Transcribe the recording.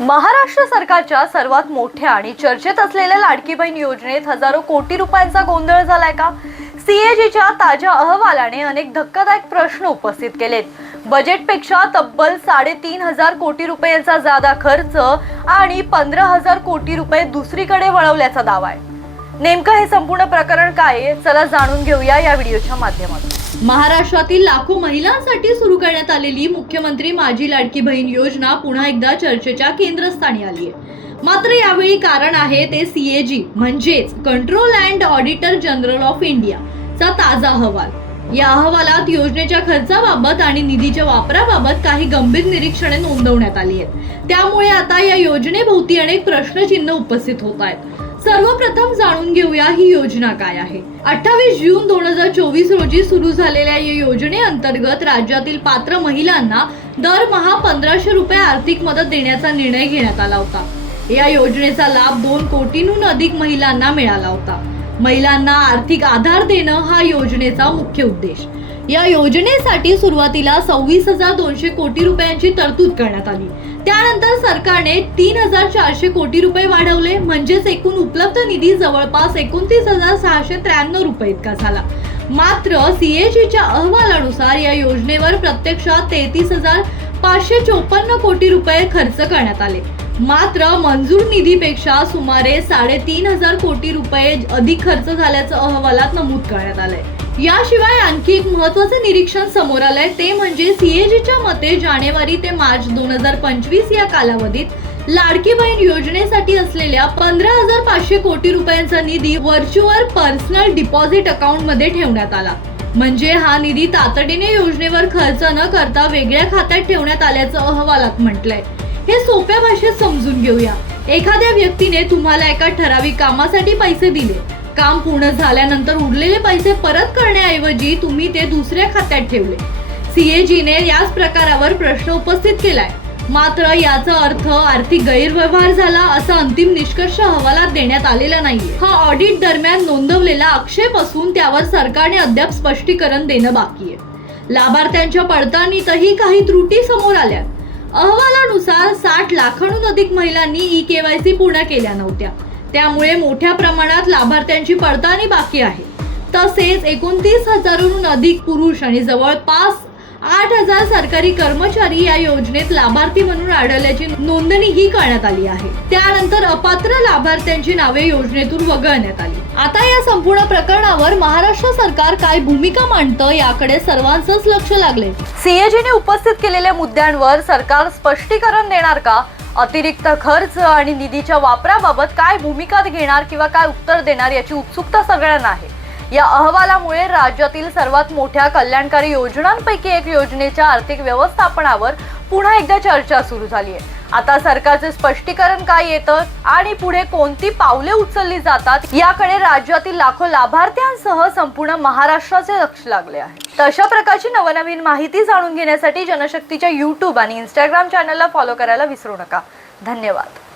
महाराष्ट्र सरकारच्या सर्वात मोठ्या आणि चर्चेत असलेल्या लाडकी बहीण योजनेत हजारो कोटी रुपयांचा गोंधळ झालाय का? सीएजीच्या ताज्या अहवालाने अनेक धक्कादायक प्रश्न उपस्थित केलेत. बजेटपेक्षा तब्बल 3,500 कोटी रुपयांचा जादा खर्च आणि 15,000 कोटी रुपये दुसरीकडे वळवल्याचा दावा आहे. नेमकं हे संपूर्ण प्रकरण काय आहे? चला जाणून घेऊया या व्हिडिओच्या माध्यमातून. महाराष्ट्रातील लाखो महिलांसाठी सुरू करण्यात आलेली मुख्यमंत्री माझी लाडकी बहीण योजना पुन्हा एकदा चर्चेच्या केंद्रस्थानी आली आहे. मात्र यावेळी कारण आहे ते सीएजी म्हणजेच control and auditor general of India चा ताजा अहवाल. या अहवालात योजनेच्या खर्चाबाबत आणि निधीच्या वापराबाबत काही गंभीर निरीक्षणे नोंदवण्यात आली आहेत. त्यामुळे आता या योजनेभोवती अनेक प्रश्नचिन्ह उपस्थित होत आहेत. सर्वप्रथम जाणून घेऊया ही योजना काय आहे. 28 जून 2024 रोजी सुरू झालेल्या या योजनेअंतर्गत राज्यातील पात्र महिलांना दरमहा 1,500 रुपये आर्थिक मदत देण्याचा निर्णय घेण्यात आला होता. या योजनेचा लाभ 2 कोटींहून अधिक महिलांना मिळाला होता. महिलांना आर्थिक आधार देणं हा योजनेचा मुख्य उद्देश. या योजनेसाठी सुरुवातीला 26,200 कोटी रुपयांची तरतूद करण्यात आली. त्यानंतर सरकारने 3,400 कोटी रुपये वाढवले, म्हणजेच एकूण उपलब्ध निधी जवळपास 29,693 रुपये इतका झाला. मात्र सीएजीच्या अहवालानुसार या योजनेवर प्रत्यक्षात 33,554 कोटी रुपये खर्च करण्यात आले. मात्र मंजूर निधीपेक्षा सुमारे 3,500 कोटी रुपये अधिक खर्च झाल्याचं अहवालात नमूद करण्यात आलंय. याशिवाय आणखी एक महत्त्वाचं निरीक्षण समोर आलंय ते म्हणजे सीएजीच्या मते जानेवारी ते मार्च 2025 या कालावधीत लाडकी बहीण योजनेसाठी असलेल्या 15,500 कोटी रुपयांचा निधी व्हर्च्युअल पर्सनल डिपॉझिट अकाउंट मध्ये ठेवण्यात आला. म्हणजे हा निधी तातडीने योजनेवर खर्च न करता वेगळ्या खात्यात ठेवण्यात आल्याचं अहवालात म्हटलंय. हे सोप्या भाषेत समजून घेऊया. एखाद्या व्यक्तीने तुम्हाला एका ठराविक कामासाठी पैसे दिले. काम पूर्ण झाल्यानंतर उरलेले पैसे परत करण्याऐवजी तुम्ही ते दुसऱ्या खात्यात ठेवले. सीएजीने याच प्रकारावर प्रश्न उपस्थित केलाय. मात्र याचा अर्थ आर्थिक गैरव्यवहार झाला असा अंतिम निष्कर्ष अहवालात देण्यात आलेला नाहीये. हा ऑडिट दरम्यान नोंदवलेला आक्षेप असून त्यावर सरकारने अद्याप स्पष्टीकरण देणं बाकी आहे. लाभार्थ्यांच्या पडताळणीतही काही त्रुटी समोर आल्या. अहवालानुसार 60 लाखांहून अधिक महिलांनी ई-केवायसी पूर्ण केल्या नव्हत्या. त्यामुळे मोठ्या प्रमाणात लाभार्थ्यांची पडताळणी बाकी आहे. तसेच 29,000हून अधिक पुरुष आणि जवळपास 8,000 सरकारी कर्मचारी या योजनेत लाभार्थी म्हणून आढळल्याची नोंदणीही करण्यात आली आहे. त्यानंतर अपात्र लाभार्थ्यांची नावे योजनेतून वगळण्यात आली. आता या संपूर्ण प्रकरणावर महाराष्ट्र सरकार काय भूमिका मांडतं याकडे सर्वांचंच लक्ष लागले. सीएजीने उपस्थित केलेल्या मुद्द्यांवर सरकार स्पष्टीकरण देणार का? अतिरिक्त खर्च आणि निधीच्या वापराबाबत काय भूमिका घेणार किंवा काय उत्तर देणार याची उत्सुकता सगळ्यांना आहे. या अहवालामुळे राज्यातील सर्वात मोठ्या कल्याणकारी योजनांपैकी एक योजनेच्या आर्थिक व्यवस्थापनावर पुन्हा एकदा चर्चा सुरू झाली आहे. आता सरकारचे स्पष्टीकरण काय येतं आणि पुढे कोणती पावले उचलली जातात याकडे राज्यातील लाखो लाभार्थ्यांसह संपूर्ण महाराष्ट्राचे लक्ष लागले आहे. तर अशा प्रकारची नवनवीन माहिती जाणून घेण्यासाठी जनशक्तीच्या YouTube आणि Instagram चॅनलला फॉलो करायला विसरू नका. धन्यवाद.